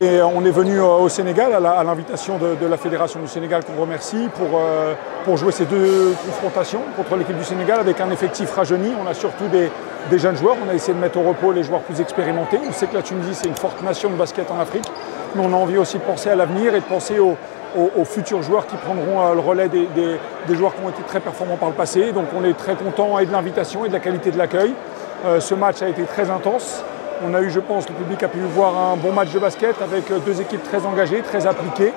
Et on est venu au Sénégal à l'invitation de la Fédération du Sénégal qu'on remercie pour jouer ces deux confrontations contre l'équipe du Sénégal avec un effectif rajeuni. On a surtout des jeunes joueurs. On a essayé de mettre au repos les joueurs plus expérimentés. On sait que la Tunisie c'est une forte nation de basket en Afrique, mais on a envie aussi de penser à l'avenir et de penser aux futurs joueurs qui prendront le relais des joueurs qui ont été très performants par le passé. Donc on est très content et de l'invitation et de la qualité de l'accueil. Ce match a été très intense. On a eu, je pense, le public a pu voir un bon match de basket avec deux équipes très engagées, très appliquées.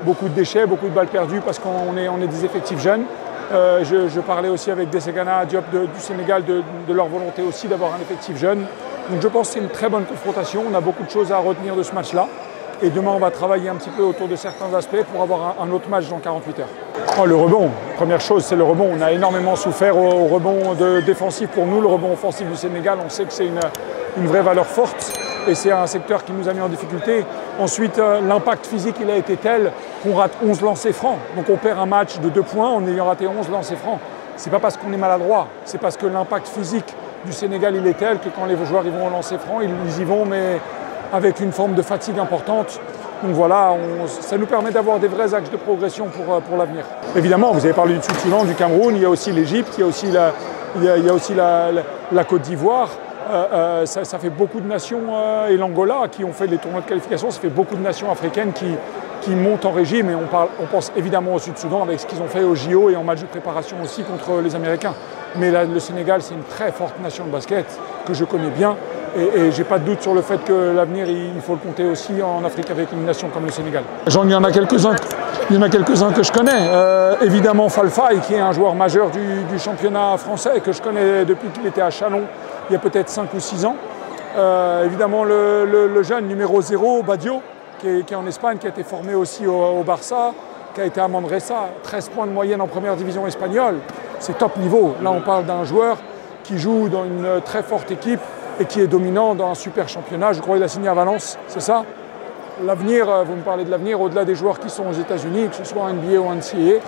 Beaucoup de déchets, beaucoup de balles perdues parce qu'on est des effectifs jeunes. Je parlais aussi avec Dessegana Diop du Sénégal de leur volonté aussi d'avoir un effectif jeune. Donc je pense que c'est une très bonne confrontation. On a beaucoup de choses à retenir de ce match-là. Et demain, on va travailler un petit peu autour de certains aspects pour avoir un autre match dans 48 heures. Oh, le rebond, première chose, c'est le rebond. On a énormément souffert au rebond défensif pour nous. Le rebond offensif du Sénégal, on sait que c'est une vraie valeur forte et c'est un secteur qui nous a mis en difficulté. Ensuite, l'impact physique, il a été tel qu'on rate 11 lancers francs. Donc on perd un match de 2 points en ayant raté 11 lancers francs. Ce n'est pas parce qu'on est maladroit, c'est parce que l'impact physique du Sénégal, il est tel que quand les joueurs ils vont au lancer franc, ils y vont, mais avec une forme de fatigue importante. Donc voilà, ça nous permet d'avoir des vrais axes de progression pour l'avenir. Évidemment, vous avez parlé du Sud-Soudan, du Cameroun, il y a aussi l'Égypte, il y a aussi la Côte d'Ivoire. Ça fait beaucoup de nations, et l'Angola qui ont fait les tournois de qualification, ça fait beaucoup de nations africaines qui montent en régime et on pense évidemment au Sud-Soudan avec ce qu'ils ont fait au JO et en match de préparation aussi contre les Américains. Mais le Sénégal, c'est une très forte nation de basket que je connais bien et je n'ai pas de doute sur le fait que l'avenir, il faut le compter aussi en Afrique avec une nation comme le Sénégal. Il y en a quelques-uns que je connais. Évidemment Fall Faye, qui est un joueur majeur du championnat français que je connais depuis qu'il était à Chalon, il y a peut-être 5 ou 6 ans. Évidemment le jeune numéro 0, Badio, qui est en Espagne, qui a été formé aussi au Barça, qui a été à Manresa, 13 points de moyenne en première division espagnole. C'est top niveau. Là, on parle d'un joueur qui joue dans une très forte équipe et qui est dominant dans un super championnat. Je crois qu'il a signé à Valence, c'est ça? L'avenir, vous me parlez de l'avenir, au-delà des joueurs qui sont aux États-Unis, que ce soit en NBA ou en NCAA,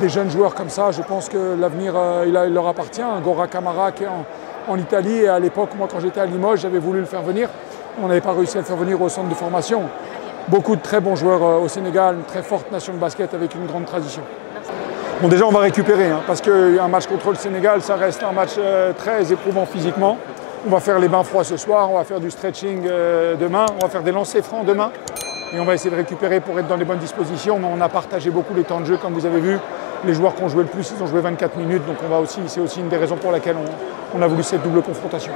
des jeunes joueurs comme ça, je pense que l'avenir, il leur appartient. Gora Camara qui est en Italie, et à l'époque, moi, quand j'étais à Limoges, j'avais voulu le faire venir. On n'avait pas réussi à le faire venir au centre de formation. Beaucoup de très bons joueurs au Sénégal, une très forte nation de basket avec une grande tradition. Bon, déjà, on va récupérer, parce qu'un match contre le Sénégal, ça reste un match très éprouvant physiquement. On va faire les bains froids ce soir, on va faire du stretching demain, on va faire des lancers francs demain. Et on va essayer de récupérer pour être dans les bonnes dispositions. Mais on a partagé beaucoup les temps de jeu, comme vous avez vu. Les joueurs qui ont joué le plus, ils ont joué 24 minutes. Donc c'est aussi une des raisons pour laquelle on a voulu cette double confrontation.